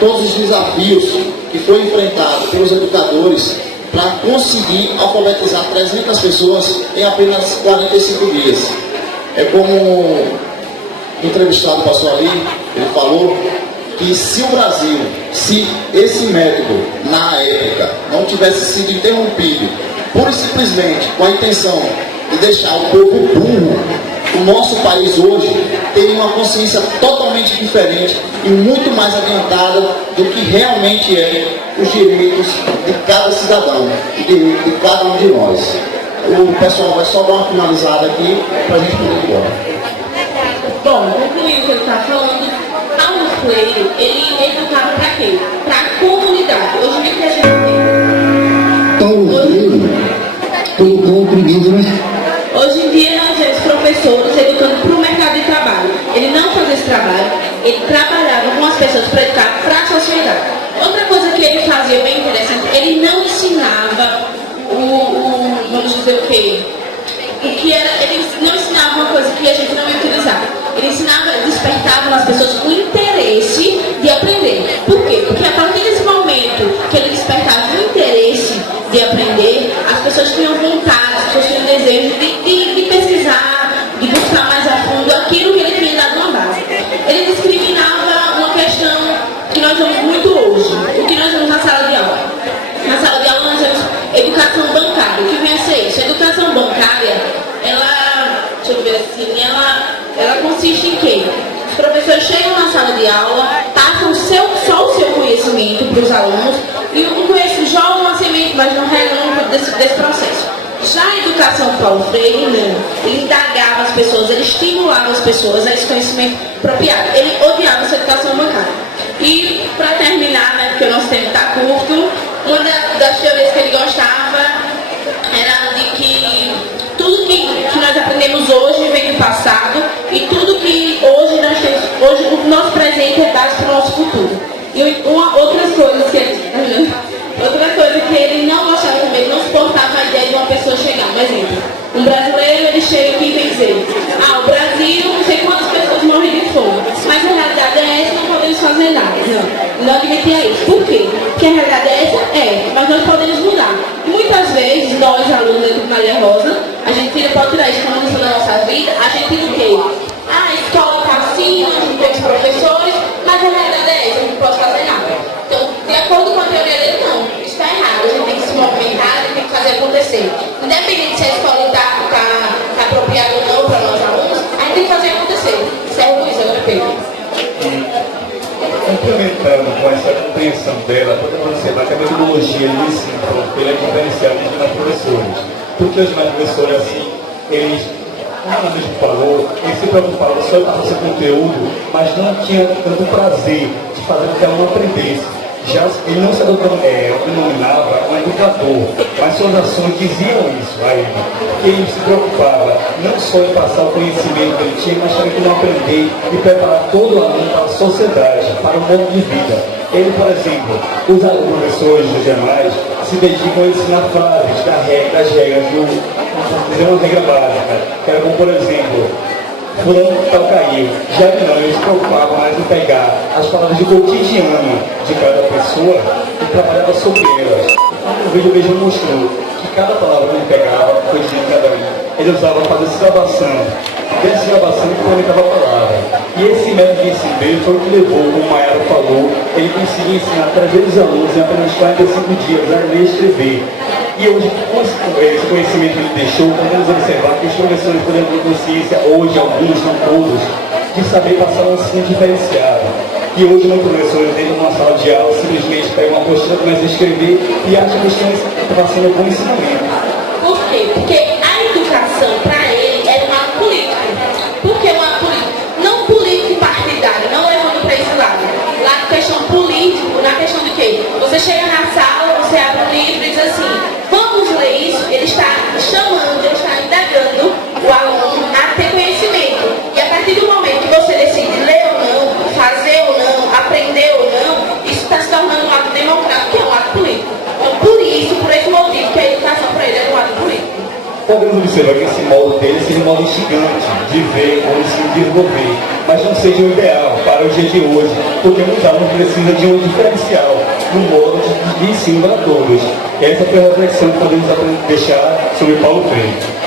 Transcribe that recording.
todos os desafios que foi enfrentado pelos educadores para conseguir alfabetizar 300 pessoas em apenas 45 dias. É como o entrevistado passou ali, ele falou que se o Brasil, se esse método, na época, não tivesse sido interrompido, pura e simplesmente com a intenção de deixar o povo burro, o nosso país hoje teria uma consciência totalmente diferente e muito mais adiantada do que realmente é os direitos de cada cidadão e de cada um de nós. O pessoal vai só dar uma finalizada aqui para a gente poder ir embora. Bom, concluindo o que ele está falando, Paulo Freire, ele educava para quê? Para a comunidade. Hoje em dia que a gente tem. Paulo Freire colocou o primeiro, né? Hoje em dia nós vemos professores educando para o mercado de trabalho. Ele não fazia esse trabalho, ele trabalhava com as pessoas para educar para a sociedade. Outra coisa que ele fazia bem interessante, ele não ensinava vamos dizer o quê? Ele não ensinava uma coisa que a gente não ia utilizar. Ele ensinava, despertava nas pessoas o interesse de aprender. Por quê? Porque a partir desse momento que ele despertava o interesse de aprender, as pessoas tinham vontade, as pessoas tinham desejo de pesquisar, de buscar mais a fundo aquilo que ele tinha dado uma base. Ele discriminava uma questão que nós vemos muito hoje, o que nós vemos na sala de aula. Na sala de aula nós vemos educação bancária. O que vem a ser isso? A educação bancária, deixa eu ver assim, ela consiste em quê? Os professores chegam na sala de aula, passam só o seu conhecimento para os alunos e o conhecimento joga uma semente, mas não regam desse processo. Já a educação Paulo Freire, não. Ele indagava as pessoas, ele estimulava as pessoas a esse conhecimento apropriado. Ele odiava essa educação bancária. E, para terminar, né, porque o nosso tempo está curto, uma das teorias que ele gostava era de que tudo que nós aprendemos hoje vem do passado e tudo que hoje nós temos, hoje o nosso presente é base para o nosso futuro. E outra coisa que ele não gostava também, ele não suportava a ideia de uma pessoa chegar. Por exemplo, um brasileiro, ele chega aqui e vem dizer: o Brasil, não sei quantas pessoas morrem de fome, mas a realidade é essa, não podemos fazer nada. Não admitia isso. Por quê? Porque a realidade é essa, mas nós podemos mudar. E muitas vezes, nós, alunos do Maria Rosa, a gente pode tirar isso como lição da nossa vida, a gente diz o quê? A escola está assim, a gente tem os professores, mas a realidade é essa, eu não posso fazer nada. Então, de acordo com a teoria dele, não, isso está errado, a gente tem que se movimentar, a gente tem que fazer acontecer. Independente se a escola está apropriada ou não para nós alunos, a gente tem que fazer acontecer. Certo com isso, agora Pedro. Complementando com essa compreensão dela, podemos observar que a metodologia do ensino ele é diferenciada entre os professores. Porque os professores, assim, eles, como ela mesmo falou, eles se preocupavam só em passar seu conteúdo, mas não tinha tanto prazer de fazer com que ela não aprendesse. Já ele não se denominava um educador, mas suas ações diziam isso a ele. Porque ele se preocupava não só em passar o conhecimento que ele tinha, mas também em aprender e preparar todo o aluno para a sociedade, para o modo de vida. Ele, por exemplo, os professores dos demais se dedicam a ensinar frases das regras dizer uma regra básica, que era como, por exemplo, fulano tal caiu. Já que não, eles se preocupavam mais em pegar as palavras de cotidiano de cada pessoa e trabalhava sobre elas. O vídeo mesmo mostrou que cada palavra que ele pegava, cotidiano de cada um, ele usava para fazer escavação. Dessa escavação ele comunicava a palavra. E esse método de ensino dele foi o que levou, como o Maiara falou, ele conseguiu ensinar 300 alunos em apenas 45 dias a ler e escrever. E hoje, com esse conhecimento que ele deixou, podemos observar que os professores podem ter consciência, hoje, alguns, não todos, de saber passar um ensino diferenciado. E hoje, muitos professores, dentro de uma sala de aula, simplesmente pegam uma postura, começam a escrever e acham que estão passando um bom ensinamento. Por quê? Porque a educação, para ele, era uma política. Por que uma política? Não político partidário, não levando para esse lado. Lá na questão política, na questão de quê? Você chega na sala, você abre um livro e diz assim: vamos ler isso. Ele está chamando, ele está indagando o aluno a ter conhecimento. E a partir do momento que você decide ler ou não, fazer ou não, aprender ou não, isso está se tornando um ato democrático, que é um ato político. Então, por isso, por esse motivo, que a educação observa que esse modo dele seria um modo instigante de ver ou de se desenvolver, mas não seja o ideal para o dia de hoje, porque muitos alunos precisam de um diferencial no modo de ensino para todos. Essa foi a reflexão que podemos deixar sobre Paulo Freire.